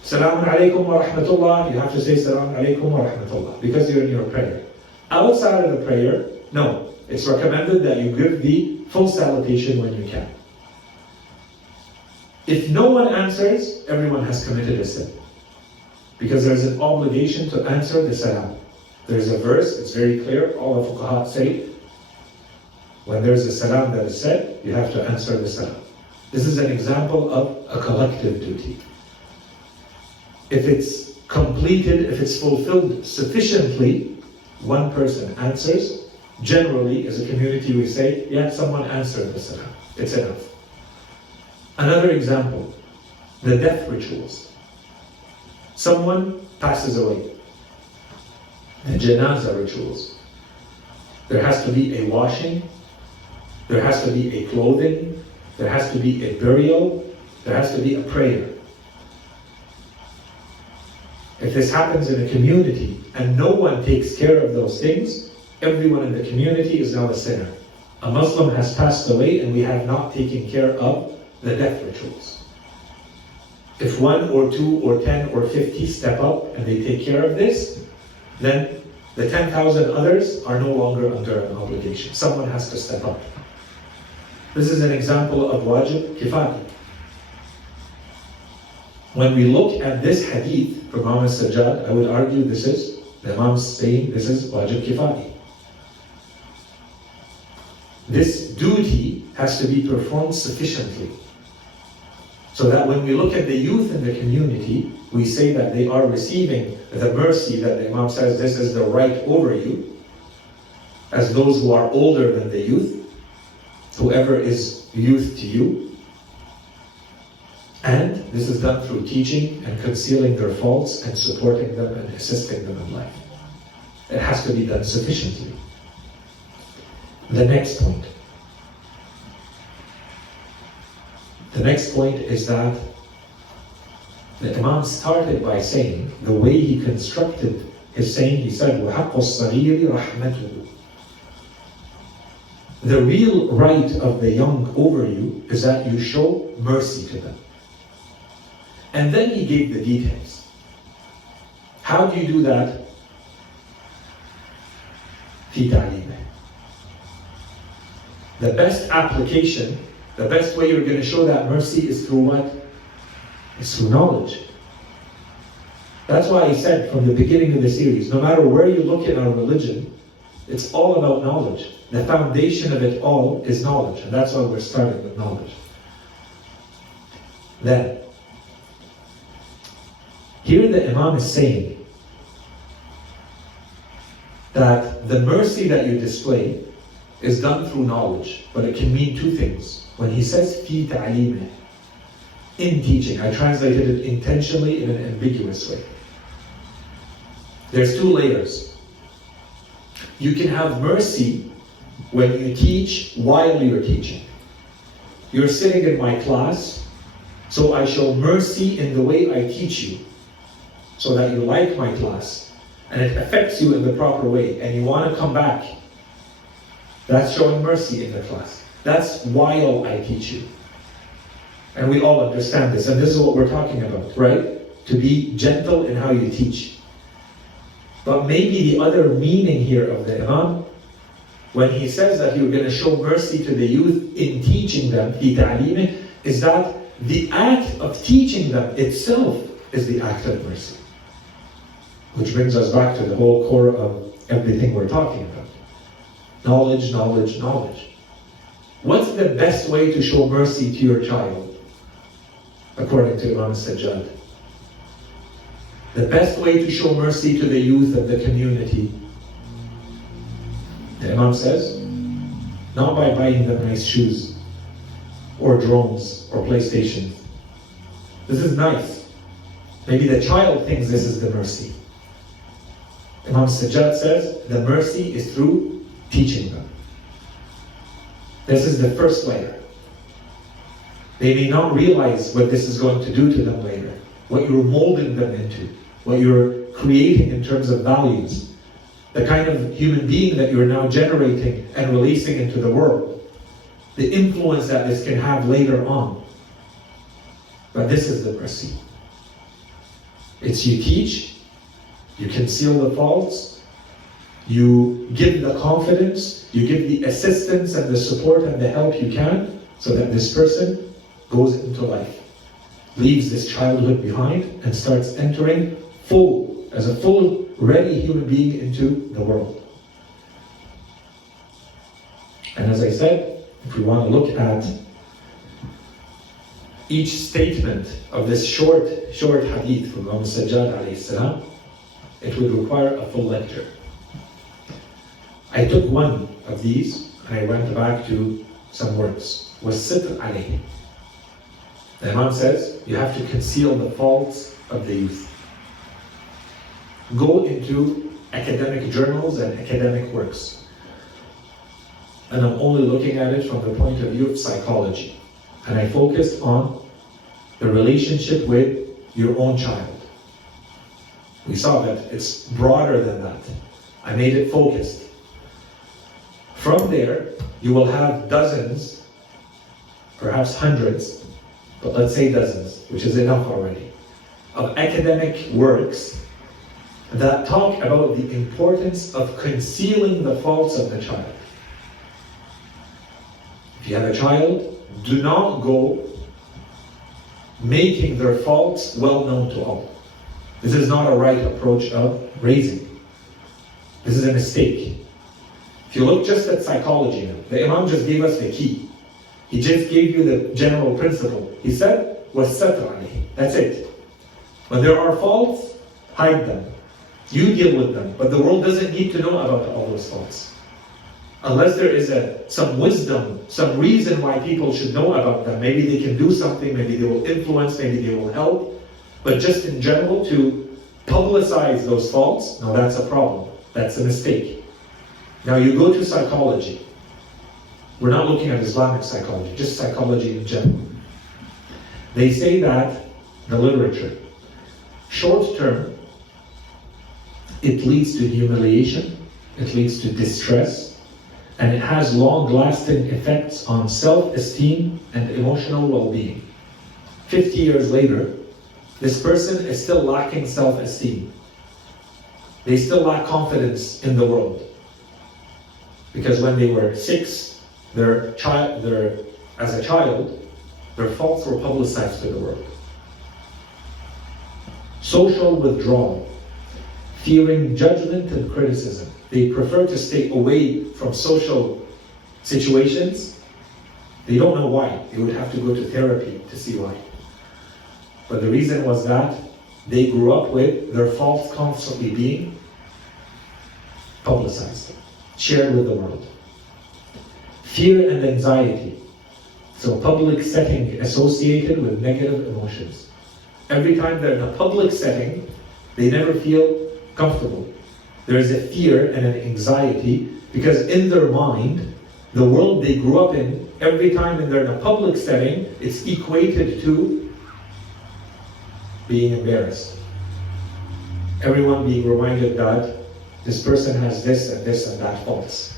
Salamun alaykum wa rahmatullah, you have to say Salamun alaykum wa rahmatullah, because you're in your prayer. Outside of the prayer, no. It's recommended that you give the full salutation when you can. If no one answers, everyone has committed a sin. Because there's an obligation to answer the salam. There's a verse, it's very clear, all the fuqaha say, When there's a salam that is said, you have to answer the salam. This is an example of a collective duty. If it's completed, if it's fulfilled sufficiently, one person answers. Generally, as a community, we say, yeah, someone answered the salam. It's enough. Another example, the death rituals. Someone passes away. The janazah rituals. There has to be a washing, there has to be a clothing, there has to be a burial, there has to be a prayer. If this happens in a community and no one takes care of those things, everyone in the community is now a sinner. A Muslim has passed away and we have not taken care of the death rituals. If 1 or 2 or 10 or 50 step up and they take care of this, then the 10,000 others are no longer under an obligation. Someone has to step up. This is an example of wajib kifaya. When we look at this hadith from Imam Sajjad, I would argue this is, the Imam's saying this is wajib kifaya. This duty has to be performed sufficiently. So that when we look at the youth in the community, we say that they are receiving the mercy that the Imam says this is the right over you, as those who are older than the youth, whoever is youth to you. And this is done through teaching and concealing their faults and supporting them and assisting them in life. It has to be done sufficiently. The next point. The next point is that the Imam started by saying, the way he constructed his saying, he said, وَحَقُّ الصَّغِيرِ رَحْمَتُهُ. The real right of the young over you is that you show mercy to them. And then he gave the details. How do you do that? في تعليمه. The best application, the best way you're going to show that mercy is through what? It's through knowledge. That's why he said from the beginning of the series, no matter where you look in our religion, it's all about knowledge. The foundation of it all is knowledge, and that's why we're starting with knowledge. Then, here the Imam is saying that the mercy that you display is done through knowledge, but it can mean two things. When he says fi ta'limih, in teaching, I translated it intentionally in an ambiguous way. There's two layers. You can have mercy when you teach while you're teaching. You're sitting in my class, so I show mercy in the way I teach you, so that you like my class, and it affects you in the proper way, and you want to come back. That's showing mercy in the class. That's while I teach you. And we all understand this, and this is what we're talking about, right? To be gentle in how you teach. But maybe the other meaning here of the Imam, when he says that you're going to show mercy to the youth in teaching them, fi ta'limih, is that the act of teaching them itself is the act of mercy. Which brings us back to the whole core of everything we're talking about. Knowledge, knowledge, knowledge. What's the best way to show mercy to your child? According to Imam Sajjad. The best way to show mercy to the youth of the community, the Imam says, not by buying them nice shoes, or drones, or PlayStation. This is nice. Maybe the child thinks this is the mercy. Imam Sajjad says, the mercy is through teaching them. This is the first layer. They may not realize what this is going to do to them later, what you're molding them into, what you're creating in terms of values, the kind of human being that you're now generating and releasing into the world, the influence that this can have later on. But this is the mercy. It's you teach, you conceal the faults, you give the confidence, you give the assistance and the support and the help you can, so that this person goes into life, leaves this childhood behind, and starts entering as a full, ready human being into the world. And as I said, if we want to look at each statement of this short hadith from Imam Sajjad alayhi salam, it would require a full lecture. I took one of these and I went back to some words. وَالسِّتْرْ عَلَيْهِ. The Imam says, you have to conceal the faults of the youth. Go into academic journals and academic works. And I'm only looking at it from the point of view of psychology. And I focused on the relationship with your own child. We saw that it's broader than that. I made it focused. From there, you will have dozens, perhaps hundreds, but let's say dozens, which is enough already, of academic works that talk about the importance of concealing the faults of the child. If you have a child, do not go making their faults well known to all. This is not a right approach of raising. This is a mistake. If you look just at psychology now, the Imam just gave us the key. He just gave you the general principle. He said, وَالسَّتْرْ عَلَيْهِ. That's it. When there are faults, hide them. You deal with them. But the world doesn't need to know about all those faults. Unless there is some wisdom, some reason why people should know about them. Maybe they can do something, maybe they will influence, maybe they will help. But just in general, to publicize those faults, no, that's a problem. That's a mistake. Now you go to psychology. We're not looking at Islamic psychology, just psychology in general. They say that, the literature, short term, it leads to humiliation, it leads to distress, and it has long-lasting effects on self-esteem and emotional well-being. 50 years later, this person is still lacking self-esteem. They still lack confidence in the world. Because when they were 6, as a child, their faults were publicized to the world. Social withdrawal, fearing judgment and criticism. They prefer to stay away from social situations. They don't know why. They would have to go to therapy to see why. But the reason was that they grew up with their faults constantly being publicized, shared with the world. Fear and anxiety. So public setting associated with negative emotions. Every time they're in a public setting, they never feel comfortable. There is a fear and an anxiety because in their mind, the world they grew up in, every time they're in a public setting, it's equated to being embarrassed. Everyone being reminded that this person has this and that faults.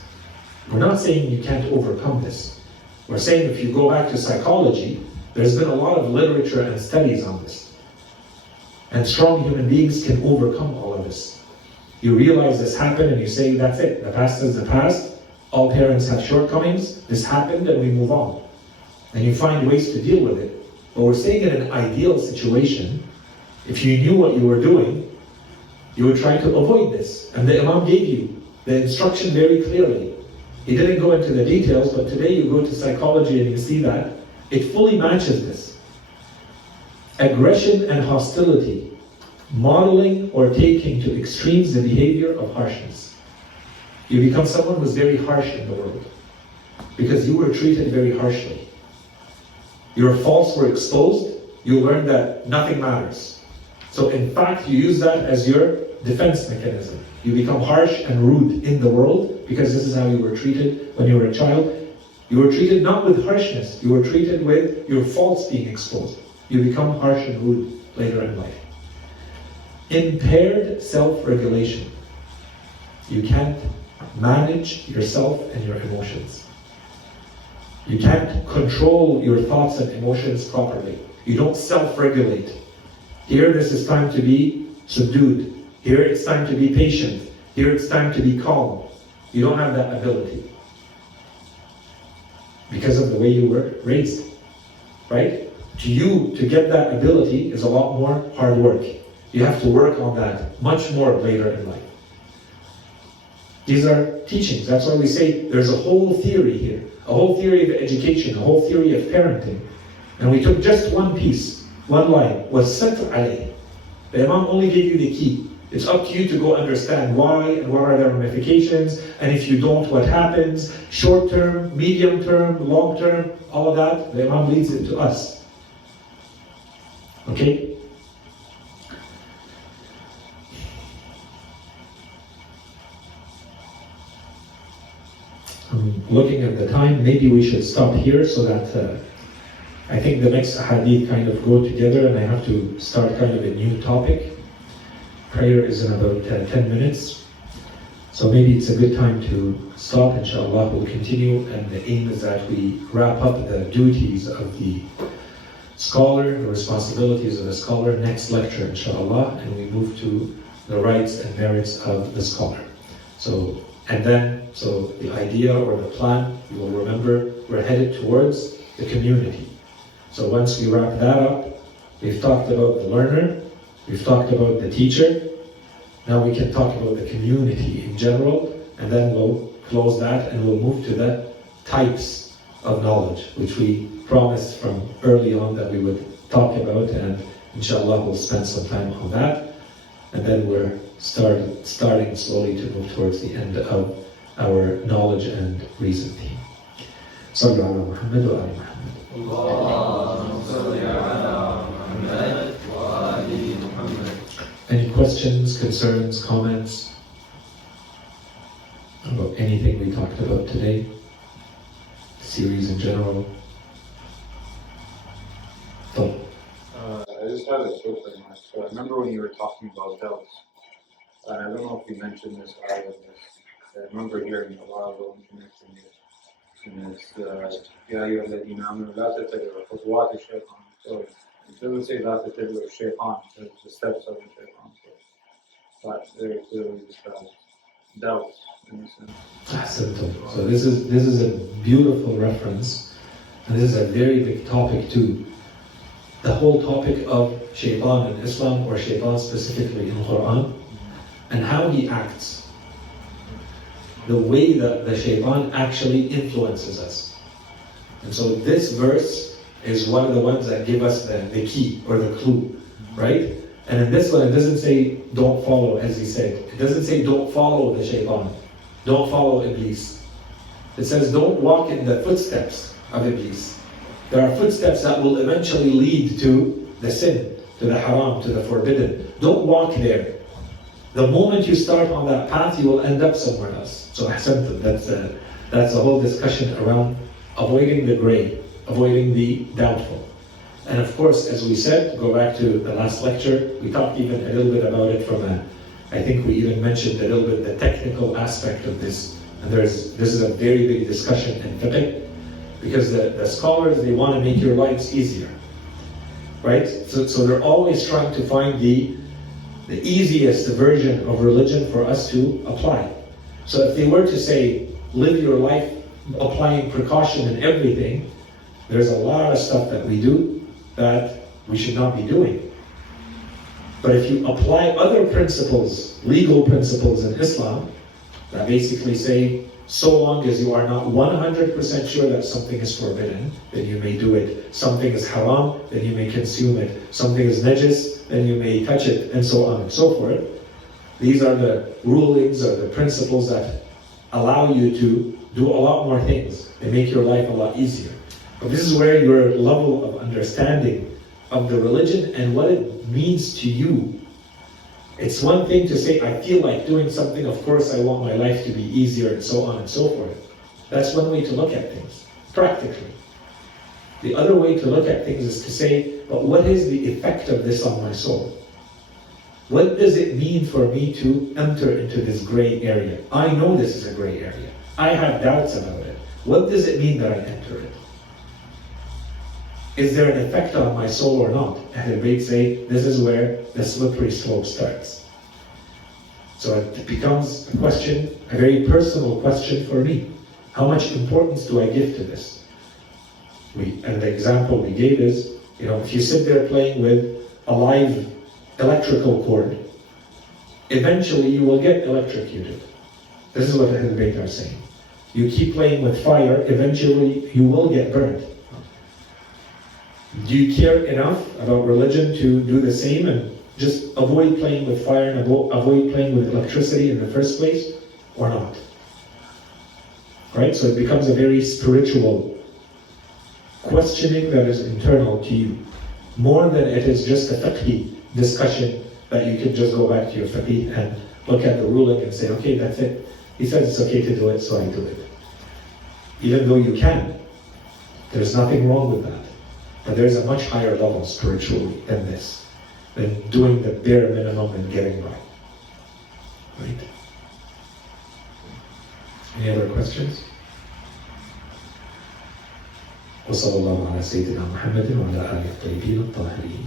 We're not saying you can't overcome this. We're saying if you go back to psychology, there's been a lot of literature and studies on this. And strong human beings can overcome all of this. You realize this happened and you say, that's it. The past is the past. All parents have shortcomings. This happened and we move on. And you find ways to deal with it. But we're saying in an ideal situation, if you knew what you were doing, you would try to avoid this. And the Imam gave you the instruction very clearly. He didn't go into the details, but today you go to psychology and you see that it fully matches this. Aggression and hostility, modeling or taking to extremes the behavior of harshness. You become someone who's very harsh in the world because you were treated very harshly. Your faults were exposed, you learned that nothing matters. So in fact, you use that as your defense mechanism. You become harsh and rude in the world because this is how you were treated when you were a child. You were treated not with harshness, you were treated with your faults being exposed. You become harsh and rude later in life. Impaired self-regulation. You can't manage yourself and your emotions. You can't control your thoughts and emotions properly. You don't self-regulate. Here, this is time to be subdued. Here, it's time to be patient. Here, it's time to be calm. You don't have that ability because of the way you were raised, right? To get that ability is a lot more hard work. You have to work on that much more later in life. These are teachings. That's why we say there's a whole theory here, a whole theory of education, a whole theory of parenting. And we took just one piece, one line, وَالسَّتْرْ عَلَيْهِ. The Imam only gave you the key. It's up to you to go understand why and what are the ramifications, and if you don't, what happens, short term, medium term, long term, all of that, the Imam leads it to us. Okay? I'm looking at the time, maybe we should stop here so that I think the next hadith kind of go together and I have to start kind of a new topic. Prayer is in about 10 minutes. So maybe it's a good time to stop, inshallah. We'll continue, and the aim is that we wrap up the duties of the scholar, the responsibilities of the scholar, next lecture, inshallah, and we move to the rights and merits of the scholar. So the idea or the plan, you will remember, we're headed towards the community. So once we wrap that up, we've talked about the learner, we've talked about the teacher, now we can talk about the community in general, and then we'll close that and we'll move to the types of knowledge, which we promised from early on that we would talk about, and inshallah we'll spend some time on that. And then we're starting slowly to move towards the end of our knowledge and reason theme. Sallu ala Muhammad wa ali Muhammad. Any questions, concerns, comments about anything we talked about today? The series in general? I just had a quick thing. So I remember when you were talking about doubts, and I don't know if you mentioned this or this. I remember hearing a while ago in connecting it. And it's, يا أيها الذين آمنوا لا تتبعوا خطوات الشيطان. So it doesn't say لا تتبعوا الشيطان, it says the steps of the shaitan. But very clearly describes doubts in a sense. So this is a beautiful reference, and this is a very big topic too. The whole topic of shaitan in Islam, or shaitan specifically in Quran, and how he acts. The way that the shaitan actually influences us. And so this verse is one of the ones that give us the key or the clue, right? And in this one, it doesn't say don't follow, as he said. It doesn't say don't follow the shaitan. Don't follow Iblis. It says don't walk in the footsteps of Iblis. There are footsteps that will eventually lead to the sin, to the haram, to the forbidden. Don't walk there. The moment you start on that path, you will end up somewhere else. So that's a whole discussion around avoiding the gray, avoiding the doubtful. And of course, as we said, go back to the last lecture, we talked even a little bit about it I think we even mentioned a little bit the technical aspect of this. And this is a very big discussion in fiqh, because the scholars, they want to make your lives easier, right? So they're always trying to find the easiest version of religion for us to apply. So if they were to say, live your life applying precaution in everything, there's a lot of stuff that we do that we should not be doing. But if you apply other principles, legal principles in Islam, that basically say, so long as you are not 100% sure that something is forbidden, then you may do it. Something is haram, then you may consume it. Something is najis, then you may touch it, and so on and so forth. These are the rulings or the principles that allow you to do a lot more things. They make your life a lot easier. But this is where your level of understanding of the religion and what it means to you. It's one thing to say, I feel like doing something, of course I want my life to be easier, and so on and so forth. That's one way to look at things, practically. The other way to look at things is to say, but what is the effect of this on my soul? What does it mean for me to enter into this gray area? I know this is a gray area. I have doubts about it. What does it mean that I enter it? Is there an effect on my soul or not? And the greats say, this is where the slippery slope starts. So it becomes a question, a very personal question for me. How much importance do I give to this? And the example we gave is, if you sit there playing with a live electrical cord, eventually you will get electrocuted. This is what the Ahlul Bayt are saying. You keep playing with fire, eventually you will get burned. Do you care enough about religion to do the same and just avoid playing with fire and avoid playing with electricity in the first place, or not? Right? So it becomes a very spiritual questioning that is internal to you, more than it is just a fiqhi discussion that you can just go back to your fiqhi and look at the ruling and say, okay, that's it. He says it's okay to do it, so I do it. Even though you can, there's nothing wrong with that. But there's a much higher level spiritually than this, than doing the bare minimum and getting by. Right? Any other questions? وصلى الله على سيدنا محمد وعلى آله الطيبين الطاهرين.